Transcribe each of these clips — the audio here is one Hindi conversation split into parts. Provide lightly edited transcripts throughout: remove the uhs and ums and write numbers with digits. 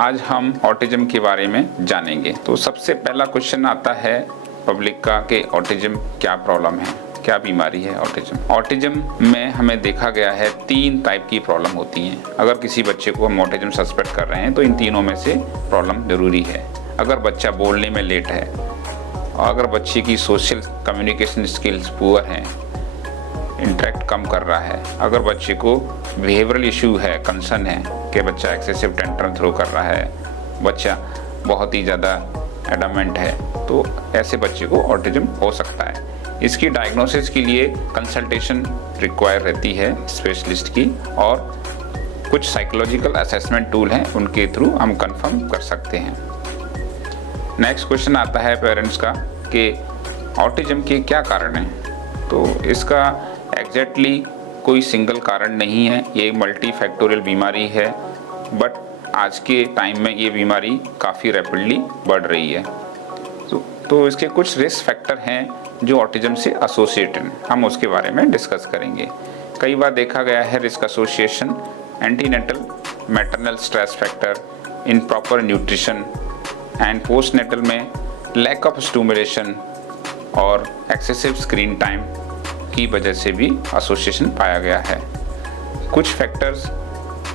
आज हम ऑटिज्म के बारे में जानेंगे। तो सबसे पहला क्वेश्चन आता है पब्लिक का कि ऑटिज्म क्या प्रॉब्लम है, क्या बीमारी है ऑटिज्म। ऑटिज्म में हमें देखा गया है 3 टाइप की प्रॉब्लम होती हैं। अगर किसी बच्चे को हम ऑटिज्म सस्पेक्ट कर रहे हैं तो इन तीनों में से प्रॉब्लम जरूरी है। अगर बच्चा बोलने में लेट है, अगर बच्चे की सोशल कम्युनिकेशन स्किल्स पुअर हैं, इंटरेक्ट कम कर रहा है, अगर बच्चे को बिहेवियरल इशू है, कंसर्न है कि बच्चा एक्सेसिव टेंट्रम थ्रो कर रहा है, बच्चा बहुत ही ज़्यादा एडमेंट है, तो ऐसे बच्चे को ऑटिज्म हो सकता है। इसकी डायग्नोसिस के लिए कंसल्टेशन रिक्वायर रहती है स्पेशलिस्ट की, और कुछ साइकोलॉजिकल असेसमेंट टूल हैं, उनके थ्रू हम कंफर्म कर सकते हैं। नेक्स्ट क्वेश्चन आता है पेरेंट्स का कि ऑटिज्म के क्या कारण हैं। तो इसका एग्जैक्टली कोई सिंगल कारण नहीं है, ये मल्टी फैक्टोरियल बीमारी है, बट आज के टाइम में ये बीमारी काफ़ी रैपिडली बढ़ रही है। तो इसके कुछ रिस्क फैक्टर हैं जो ऑटिज्म से एसोसिएटेड हैं, हम उसके बारे में डिस्कस करेंगे। कई बार देखा गया है risk association antenatal maternal stress factor, improper nutrition and postnatal में लैक ऑफ स्टिमुलेशन और एक्सेसिव स्क्रीन टाइम की वजह से भी एसोसिएशन पाया गया है। कुछ फैक्टर्स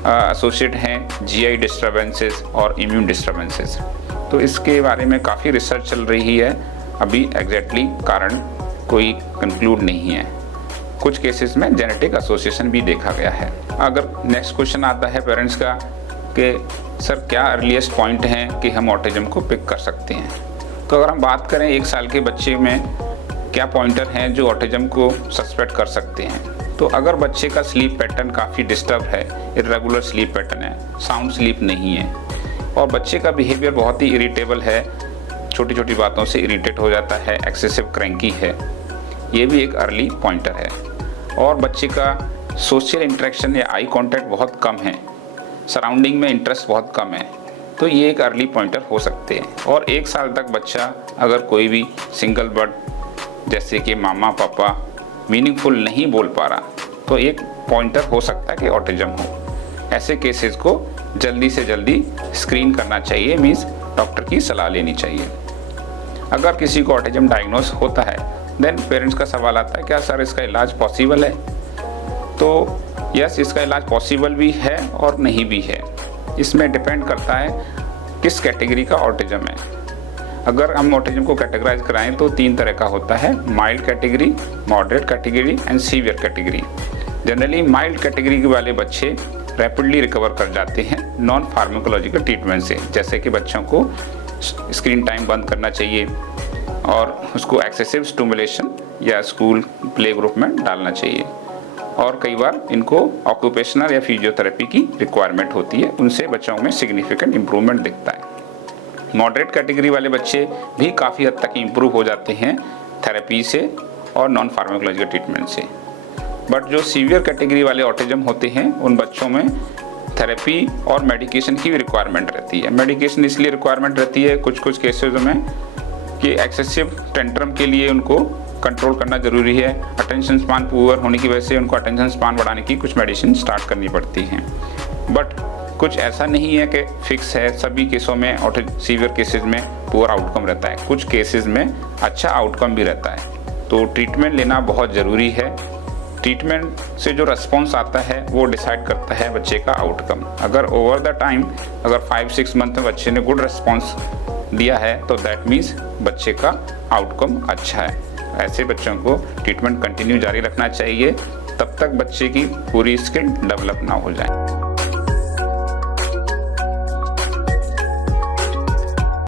एसोसिएट हैं जीआई डिस्टर्बेंसेस और इम्यून डिस्टर्बेंसेस। तो इसके बारे में काफ़ी रिसर्च चल रही है, अभी एग्जैक्टली कारण कोई कंक्लूड नहीं है। कुछ केसेस में जेनेटिक एसोसिएशन भी देखा गया है। अगर नेक्स्ट क्वेश्चन आता है पेरेंट्स का कि सर क्या अर्लीस्ट पॉइंट हैं कि हम ऑटिज्म को पिक कर सकते हैं। तो अगर हम बात करें 1 साल के बच्चे में क्या पॉइंटर हैं जो ऑटिज्म को सस्पेक्ट कर सकते हैं। तो अगर बच्चे का स्लीप पैटर्न काफ़ी डिस्टर्ब है, इरेगुलर स्लीप पैटर्न है, साउंड स्लीप नहीं है, और बच्चे का बिहेवियर बहुत ही इरिटेबल है, छोटी छोटी बातों से इरिटेट हो जाता है, एक्सेसिव क्रैंकी है, ये भी एक अर्ली पॉइंटर है। और बच्चे का सोशल इंटरेक्शन या आई कांटेक्ट बहुत कम है, सराउंडिंग में इंटरेस्ट बहुत कम है, तो ये एक अर्ली पॉइंटर हो सकते हैं। और 1 साल तक बच्चा अगर कोई भी सिंगल वर्ड जैसे कि मामा पापा मीनिंगफुल नहीं बोल पा रहा, तो एक पॉइंटर हो सकता है कि ऑटिज्म हो। ऐसे केसेस को जल्दी से जल्दी स्क्रीन करना चाहिए, मीन्स डॉक्टर की सलाह लेनी चाहिए। अगर किसी को ऑटिज्म डायग्नोस होता है देन पेरेंट्स का सवाल आता है क्या सर इसका इलाज पॉसिबल है। तो यस, इसका इलाज पॉसिबल भी है और नहीं भी है। इसमें डिपेंड करता है किस कैटेगरी का ऑटिज्म है। अगर हम ऑटिज्म को कैटेगराइज कराएं तो 3 तरह का होता है, mild category, moderate category and severe category. Generally mild category वाले बच्चे रैपिडली रिकवर कर जाते हैं नॉन फार्माकोलॉजिकल ट्रीटमेंट से, जैसे कि बच्चों को स्क्रीन टाइम बंद करना चाहिए और उसको एक्सेसिव स्टिमुलेशन या स्कूल प्ले ग्रुप में डालना चाहिए, और कई बार इनको ऑक्यूपेशनल या फिजियोथेरेपी की रिक्वायरमेंट होती है, उनसे बच्चों में सिग्निफिकेंट इंप्रूवमेंट दिखता है। मॉडरेट कैटेगरी वाले बच्चे भी काफ़ी हद तक इम्प्रूव हो जाते हैं थेरेपी से और नॉन फार्माकोलॉजिकल ट्रीटमेंट से। बट जो सीवियर कैटेगरी वाले ऑटिज्म होते हैं उन बच्चों में थेरेपी और मेडिकेशन की भी रिक्वायरमेंट रहती है। मेडिकेशन इसलिए रिक्वायरमेंट रहती है कुछ केसेस में कि एक्सेसिव टेंट्रम के लिए उनको कंट्रोल करना जरूरी है, अटेंशन स्पान पुअर होने की वजह से उनको अटेंशन स्पान बढ़ाने की कुछ मेडिसिन स्टार्ट करनी पड़ती हैं। बट कुछ ऐसा नहीं है कि फिक्स है, सभी केसों में सीवियर केसेस में पुअर आउटकम रहता है, कुछ केसेस में अच्छा आउटकम भी रहता है। तो ट्रीटमेंट लेना बहुत ज़रूरी है। ट्रीटमेंट से जो रिस्पॉन्स आता है वो डिसाइड करता है बच्चे का आउटकम। अगर ओवर द टाइम अगर 5-6 मंथ में बच्चे ने गुड रिस्पॉन्स दिया है तो दैट मीन्स बच्चे का आउटकम अच्छा है। ऐसे बच्चों को ट्रीटमेंट कंटिन्यू जारी रखना चाहिए तब तक बच्चे की पूरी स्किल डेवलप ना हो जाए।